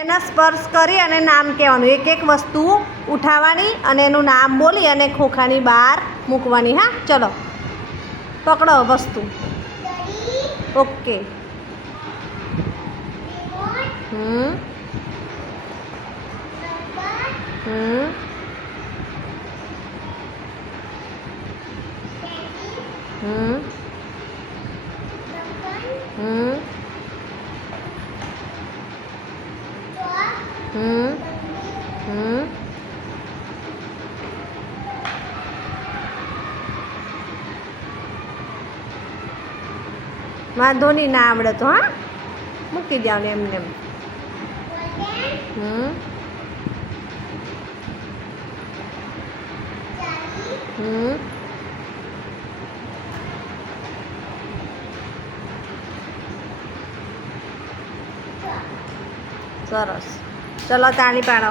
એના સ્પર્શ કરી અને નામ કહેવાનું, એક એક વસ્તુ ઉઠાવવાની અને એનું નામ બોલી અને ખોખાની બહાર મૂકવાની. હા, ચલો પકડો વસ્તુ. ઓકે. હમ હમ હમ હમ હમ હમ વાંધો નહીં, ના આવડે તો હા મૂકી જાવ ને એમને એમ. હમ હમ સરસ. ચલો તાળી પાડો.